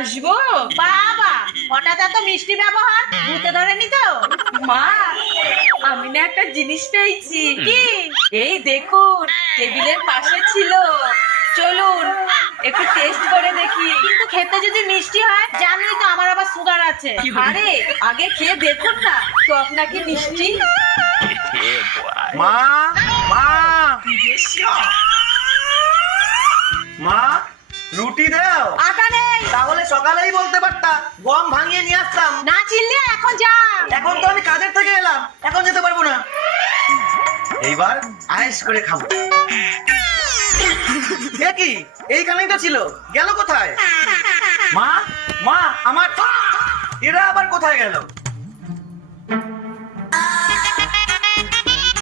আসবো? বাবা, হঠাৎ এত মিষ্টি ব্যবহার, ভূতে ধরেনি তো? মা, আমি না একটা জিনিস পেয়েছি। কি? এই দেখুন, টেবিলের পাশে ছিল। চলুন একটু টেস্ট করে দেখি। কিন্তু খেতে যদি মিষ্টি হয়, জানোই তো আমার আবার সুগার আছে। আরে আগে খেয়ে দেখুন না, টক নাকি মিষ্টি। মা মা মা, রুটি দাও। আটা নেই। তাহলে সকালেই বলতে পারতা, গম ভাঙিয়ে নিয়ে আসতাম। না চিনলে এখন যা। এখন তো আমি কাজের থেকে এলাম, এখন যেতে পারবো না। এইবার আয়েশ করে খাবো। এ কি, এইখানেই তো ছিল, গেল কোথায়? মা মা, আমার এরা আবার কোথায় গেল?